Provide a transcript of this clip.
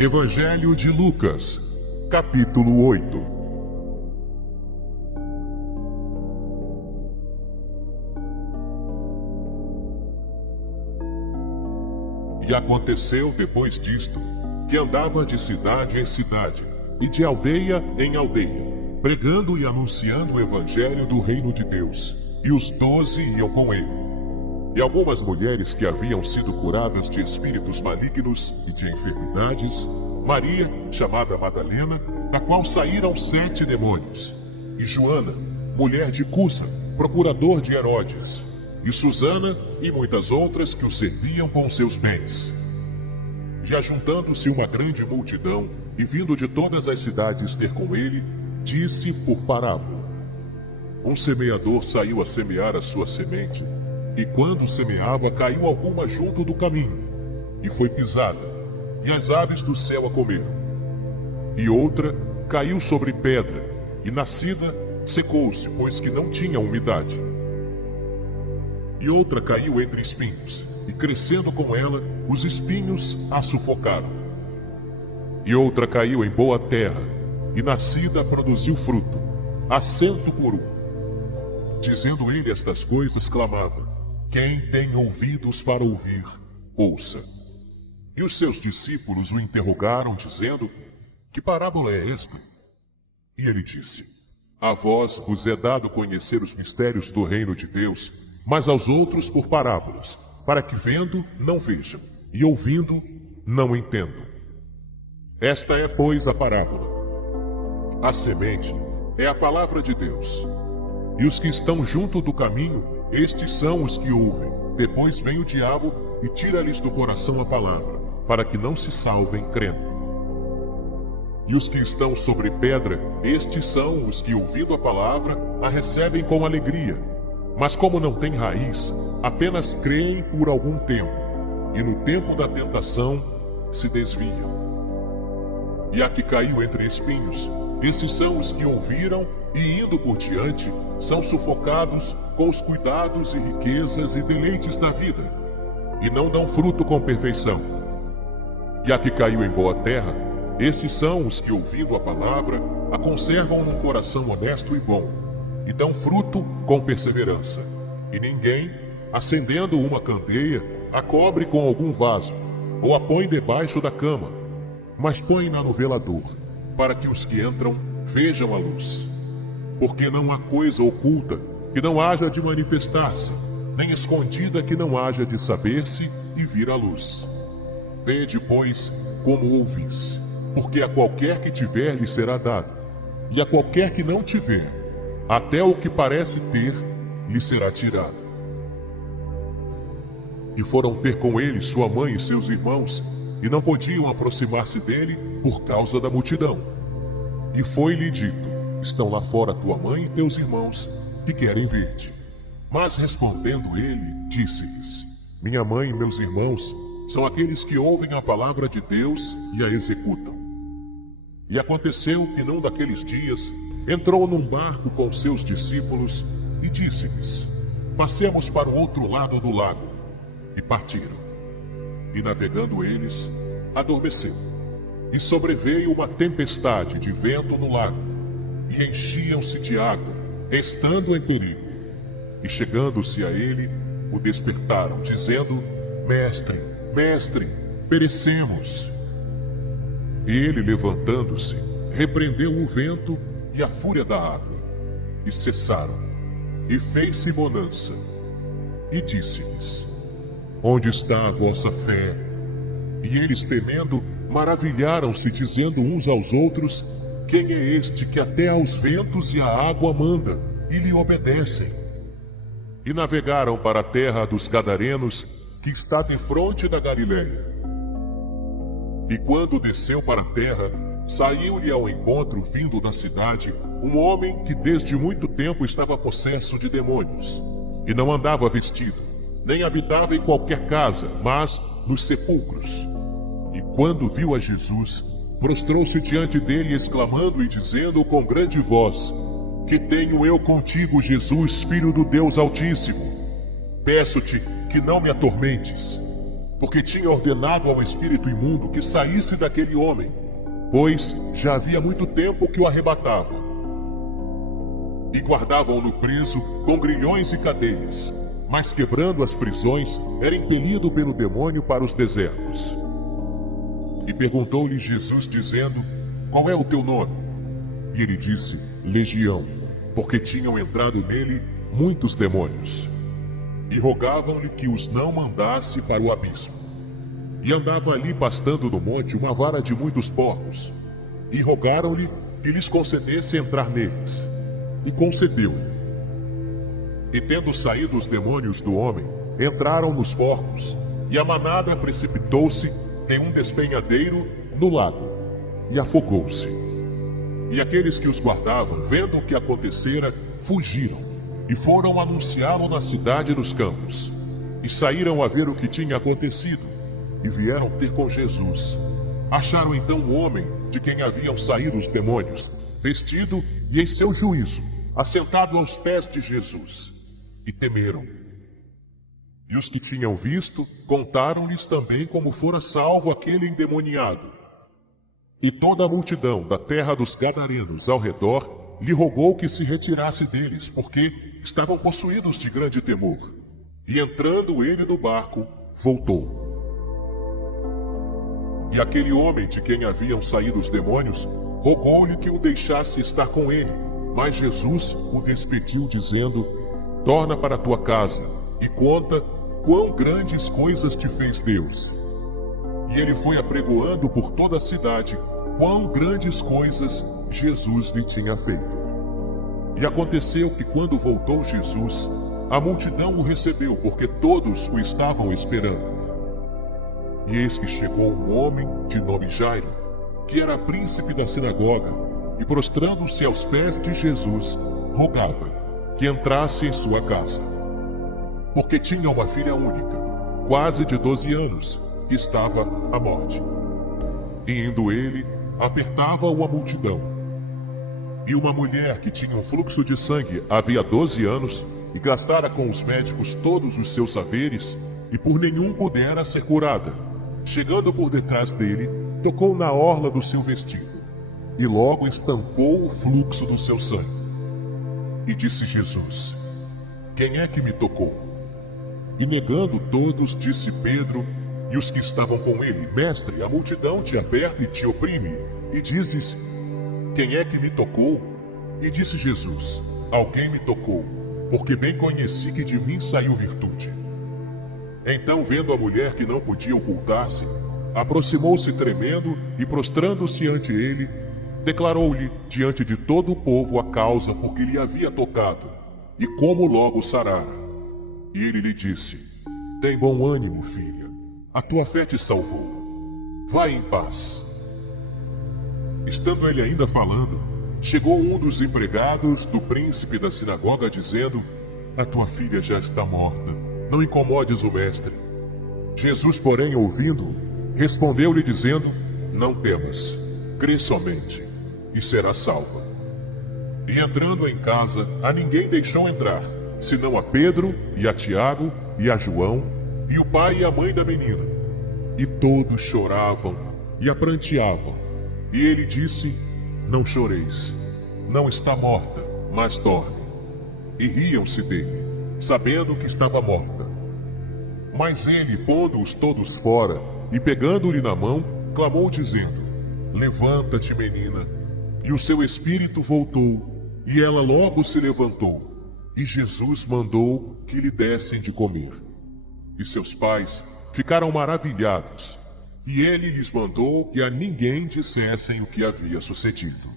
Evangelho de Lucas, capítulo 8. E aconteceu depois disto, que andava de cidade em cidade, e de aldeia em aldeia, pregando e anunciando o evangelho do reino de Deus, e os 12 iam com ele. E algumas mulheres que haviam sido curadas de espíritos malignos e de enfermidades, Maria, chamada Madalena, da qual saíram 7 demônios, e Joana, mulher de Cusa, procurador de Herodes, e Susana e muitas outras que o serviam com seus bens. Já juntando-se uma grande multidão, e vindo de todas as cidades ter com ele, disse por parábola: Um semeador saiu a semear a sua semente, e quando semeava, caiu alguma junto do caminho, e foi pisada, e as aves do céu a comeram. E outra caiu sobre pedra, e nascida, secou-se, pois que não tinha umidade. E outra caiu entre espinhos, e crescendo com ela, os espinhos a sufocaram. E outra caiu em boa terra, e nascida produziu fruto, a 100 por 1. Dizendo ele estas coisas, clamava: Quem tem ouvidos para ouvir, ouça. E os seus discípulos o interrogaram, dizendo: Que parábola é esta? E ele disse: A vós vos é dado conhecer os mistérios do reino de Deus, mas aos outros por parábolas, para que vendo, não vejam, e ouvindo, não entendam. Esta é, pois, a parábola. A semente é a palavra de Deus. E os que estão junto do caminho, estes são os que ouvem. Depois vem o diabo e tira-lhes do coração a palavra, para que não se salvem crendo. E os que estão sobre pedra, estes são os que, ouvindo a palavra, a recebem com alegria. Mas como não têm raiz, apenas creem por algum tempo, e no tempo da tentação se desviam. E a que caiu entre espinhos, esses são os que ouviram e, indo por diante, são sufocados com os cuidados e riquezas e deleites da vida, e não dão fruto com perfeição. E a que caiu em boa terra, esses são os que, ouvindo a palavra, a conservam num coração honesto e bom, e dão fruto com perseverança. E ninguém, acendendo uma candeia, a cobre com algum vaso, ou a põe debaixo da cama, mas põe-na no velador, para que os que entram vejam a luz. Porque não há coisa oculta que não haja de manifestar-se, nem escondida que não haja de saber-se e vir à luz. Vede, pois, como ouvis, porque a qualquer que tiver lhe será dado, e a qualquer que não tiver, até o que parece ter lhe será tirado. E foram ter com ele sua mãe e seus irmãos, e não podiam aproximar-se dele por causa da multidão. E foi-lhe dito: Estão lá fora tua mãe e teus irmãos, que querem ver-te. Mas respondendo ele, disse-lhes: Minha mãe e meus irmãos são aqueles que ouvem a palavra de Deus e a executam. E aconteceu que num daqueles dias entrou num barco com seus discípulos e disse-lhes: Passemos para o outro lado do lago. E partiram. E navegando eles, adormeceu. E sobreveio uma tempestade de vento no lago, e enchiam-se de água, estando em perigo. E chegando-se a ele, o despertaram, dizendo: Mestre, mestre, perecemos. E ele, levantando-se, repreendeu o vento e a fúria da água, e cessaram, e fez-se bonança. E disse-lhes: Onde está a vossa fé? E eles, temendo, maravilharam-se, dizendo uns aos outros: Quem é este que até aos ventos e à água manda, e lhe obedecem? E navegaram para a terra dos Gadarenos, que está defronte da Galiléia. E quando desceu para a terra, saiu-lhe ao encontro, vindo da cidade, um homem que desde muito tempo estava possesso de demônios, e não andava vestido, nem habitava em qualquer casa, mas nos sepulcros. E quando viu a Jesus, prostrou-se diante dele, exclamando e dizendo com grande voz: Que tenho eu contigo, Jesus, Filho do Deus Altíssimo? Peço-te que não me atormentes. porque tinha ordenado ao espírito imundo que saísse daquele homem, pois já havia muito tempo que o arrebatava. E guardavam-no preso com grilhões e cadeias, mas quebrando as prisões, era impelido pelo demônio para os desertos. E perguntou-lhe Jesus, dizendo: Qual é o teu nome? E ele disse: Legião, porque tinham entrado nele muitos demônios. E rogavam-lhe que os não mandasse para o abismo. E andava ali pastando no monte uma vara de muitos porcos. E rogaram-lhe que lhes concedesse entrar neles. E concedeu-lhe. E tendo saído os demônios do homem, entraram nos porcos, e a manada precipitou-se em um despenhadeiro no lago, e afogou-se. E aqueles que os guardavam, vendo o que acontecera, fugiram, e foram anunciá-lo na cidade e nos campos. E saíram a ver o que tinha acontecido, e vieram ter com Jesus. Acharam então o homem de quem haviam saído os demônios, vestido e em seu juízo, assentado aos pés de Jesus. E temeram. E os que tinham visto, contaram-lhes também como fora salvo aquele endemoniado. E toda a multidão da terra dos Gadarenos ao redor lhe rogou que se retirasse deles, porque estavam possuídos de grande temor. E entrando ele no barco, voltou. E aquele homem de quem haviam saído os demônios, rogou-lhe que o deixasse estar com ele. Mas Jesus o despediu, dizendo: Torna para a tua casa e conta quão grandes coisas te fez Deus. E ele foi apregoando por toda a cidade quão grandes coisas Jesus lhe tinha feito. E aconteceu que quando voltou Jesus, a multidão o recebeu, porque todos o estavam esperando. E eis que chegou um homem de nome Jairo, que era príncipe da sinagoga, e prostrando-se aos pés de Jesus, rogava que entrasse em sua casa, porque tinha uma filha única, quase de 12 anos, que estava à morte. E indo ele, apertava-o a multidão. E uma mulher que tinha um fluxo de sangue havia 12 anos, e gastara com os médicos todos os seus saberes, e por nenhum pudera ser curada, chegando por detrás dele, tocou na orla do seu vestido, e logo estancou o fluxo do seu sangue. E disse Jesus: Quem é que me tocou? E negando todos, disse Pedro e os que estavam com ele: Mestre, a multidão te aperta e te oprime, e dizes: Quem é que me tocou? E disse Jesus: Alguém me tocou, porque bem conheci que de mim saiu virtude. Então, vendo a mulher que não podia ocultar-se, aproximou-se tremendo e, prostrando-se ante ele, declarou-lhe diante de todo o povo a causa por que lhe havia tocado, e como logo sarara. E ele lhe disse: Tem bom ânimo, filha, a tua fé te salvou. Vai em paz. Estando ele ainda falando, chegou um dos empregados do príncipe da sinagoga, dizendo: A tua filha já está morta, não incomodes o mestre. Jesus, porém, ouvindo, respondeu-lhe dizendo: Não temas, crê somente, e será salva. E entrando em casa, a ninguém deixou entrar, senão a Pedro, e a Tiago, e a João, e o pai e a mãe da menina. E todos choravam e a pranteavam. E ele disse: Não choreis, não está morta, mas dorme. E riam-se dele, sabendo que estava morta. Mas ele, pondo-os todos fora, e pegando-lhe na mão, clamou dizendo: Levanta-te, menina. E o seu espírito voltou, e ela logo se levantou. E Jesus mandou que lhe dessem de comer. E seus pais ficaram maravilhados, e ele lhes mandou que a ninguém dissessem o que havia sucedido.